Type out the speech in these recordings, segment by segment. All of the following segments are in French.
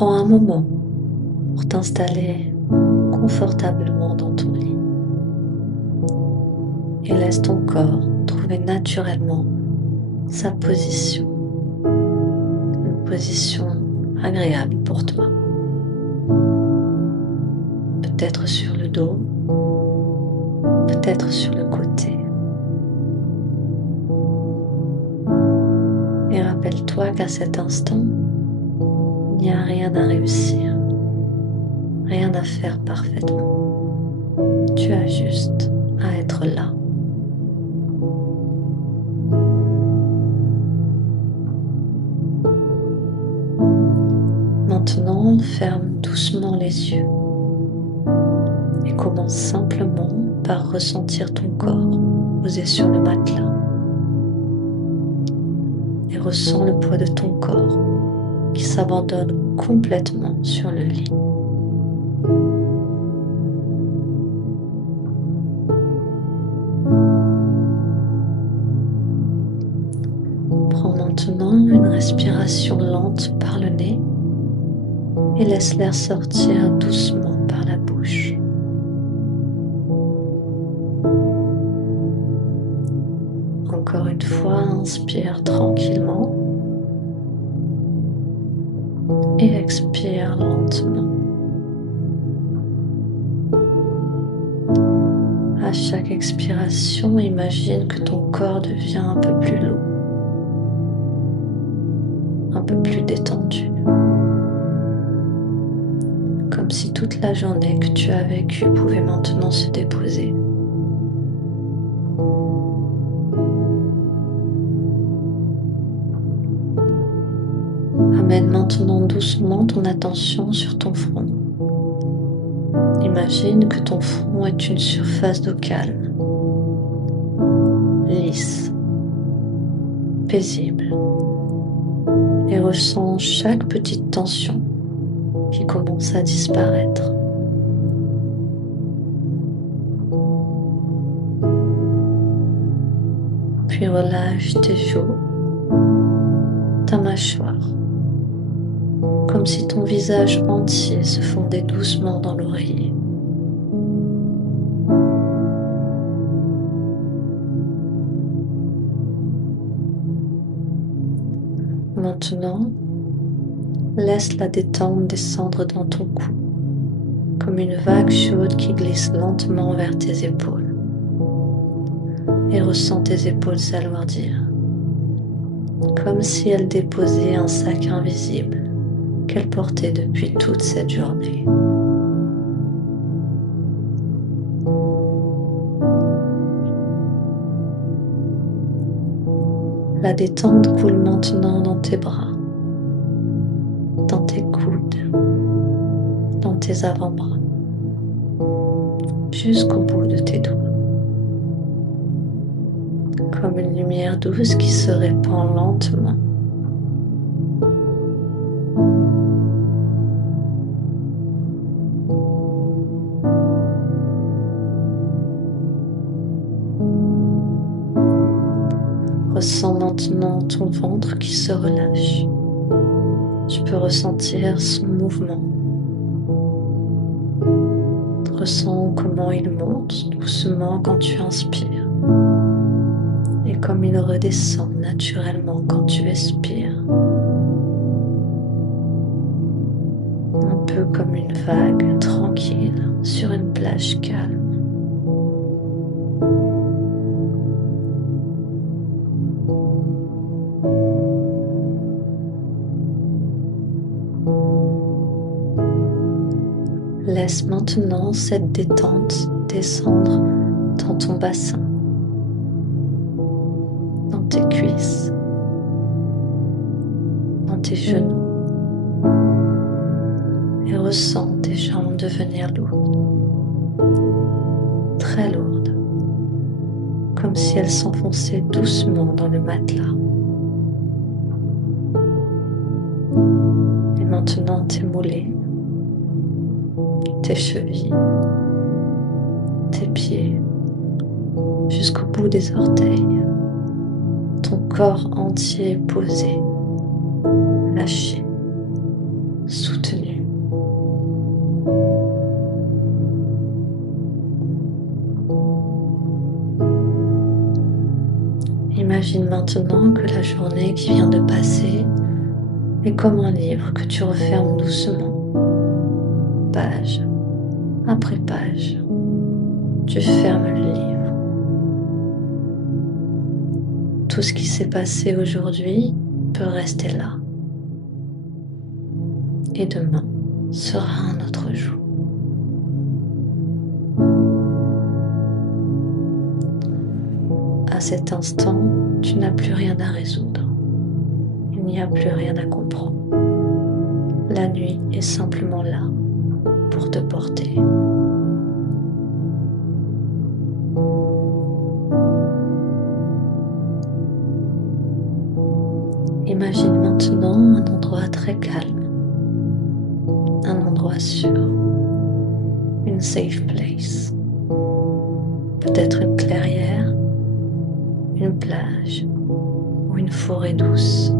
Prends un moment pour t'installer confortablement dans ton lit et laisse ton corps trouver naturellement sa position, une position agréable pour toi. Peut-être sur le dos, peut-être sur le côté. Et rappelle-toi qu'à cet instant, il n'y a rien à réussir, rien à faire parfaitement. Tu as juste à être là. Maintenant, ferme doucement les yeux et commence simplement par ressentir ton corps posé sur le matelas. Et ressens le poids de ton corps qui s'abandonne complètement sur le lit. Prends maintenant une respiration lente par le nez et laisse l'air sortir doucement par la bouche. Encore une fois, inspire tranquillement et expire lentement. À chaque expiration, imagine que ton corps devient un peu plus lourd, un peu plus détendu. Comme si toute la journée que tu as vécue pouvait maintenant se déposer. Amène maintenant doucement ton attention sur ton front. Imagine que ton front est une surface d'eau calme, lisse, paisible, et ressens chaque petite tension qui commence à disparaître. Puis relâche tes joues, ta mâchoire, comme si ton visage entier se fondait doucement dans l'oreiller. Maintenant, laisse la détente descendre dans ton cou, comme une vague chaude qui glisse lentement vers tes épaules. Et ressens tes épaules s'alourdir, comme si elles déposaient un sac invisible qu'elles portaient depuis toute cette journée. La détente coule maintenant dans tes bras, dans tes coudes, dans tes avant-bras, jusqu'au bout de tes doigts. Comme une lumière douce qui se répand lentement. Ressens maintenant ton ventre qui se relâche. Tu peux ressentir son mouvement. Ressens comment il monte doucement quand tu inspires et comme il redescend naturellement quand tu expires. Un peu comme une vague tranquille sur une plage calme. Laisse maintenant cette détente descendre dans ton bassin, dans tes cuisses, dans tes genoux, et ressens tes jambes devenir lourdes, très lourdes, comme si elles s'enfonçaient doucement dans le matelas. Et maintenant tes mollets, tes chevilles, tes pieds, jusqu'au bout des orteils. Ton corps entier posé, lâché, soutenu. maintenant que la journée qui vient de passer est comme un livre que tu refermes doucement, page après page. Tu fermes le livre. Tout ce qui s'est passé aujourd'hui peut rester là. Et demain sera un autre jour. À cet instant, tu n'as plus rien à résoudre. Il n'y a plus rien à comprendre. La nuit est simplement là pour te porter. Imagine maintenant un endroit très calme, un endroit sûr, une safe place. Peut-être une clairière, une plage ou une forêt douce.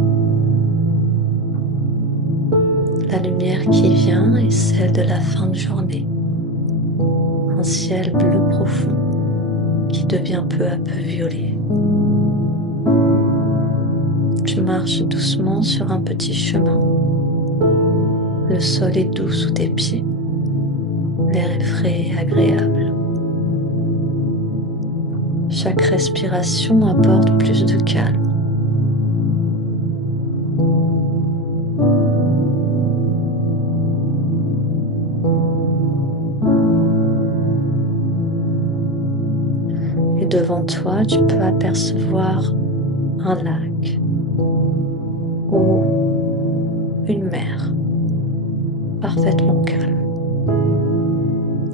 La lumière qui vient est celle de la fin de journée. Un ciel bleu profond qui devient peu à peu violet. Tu marches doucement sur un petit chemin. Le sol est doux sous tes pieds. L'air est frais et agréable. Chaque respiration apporte plus de calme. Et devant toi, tu peux apercevoir un lac ou une mer parfaitement calme.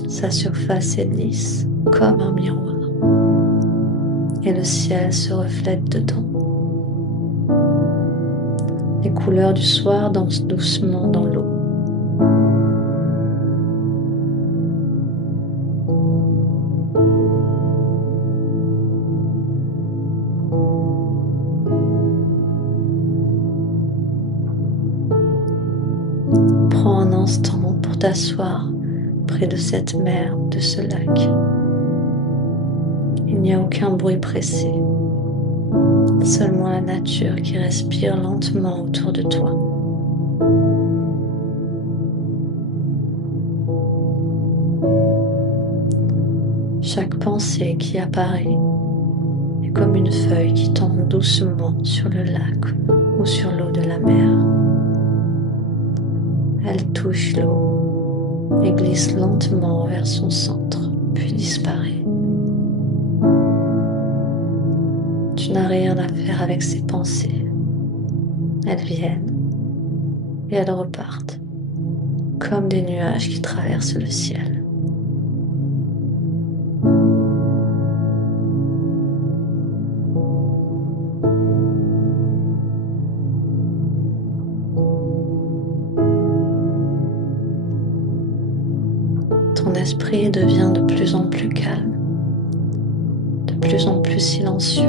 Sa surface est lisse comme un miroir et le ciel se reflète dedans. Les couleurs du soir dansent doucement dans l'eau. Prends un instant pour t'asseoir près de cette mer, de ce lac. Il n'y a aucun bruit pressé, seulement la nature qui respire lentement autour de toi. Chaque pensée qui apparaît est comme une feuille qui tombe doucement sur le lac ou sur l'eau de la mer. Elle touche l'eau et glisse lentement vers son centre, puis disparaît. Tu n'as rien à faire avec ces pensées. Elles viennent et elles repartent, comme des nuages qui traversent le ciel. Ton esprit devient de plus en plus calme, de plus en plus silencieux.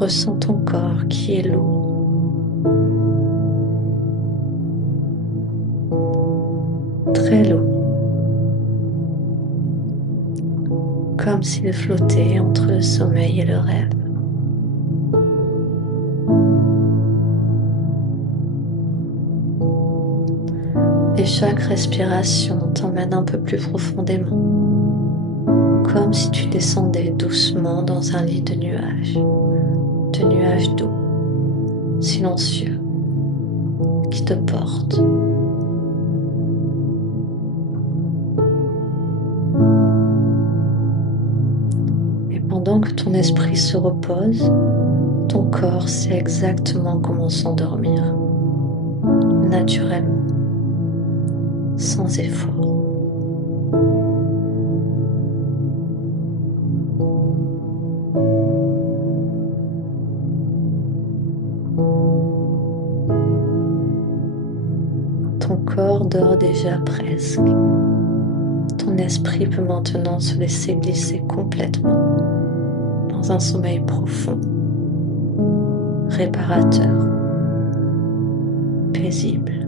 Ressens ton corps qui est lourd, très lourd, comme s'il flottait entre le sommeil et le rêve. Et chaque respiration t'emmène un peu plus profondément, comme si tu descendais doucement dans un lit de nuages doux, silencieux, qui te portent. Et pendant que ton esprit se repose, ton corps sait exactement comment s'endormir, naturellement, sans effort. Ton corps dort déjà presque. Ton esprit peut maintenant se laisser glisser complètement dans un sommeil profond, réparateur, paisible.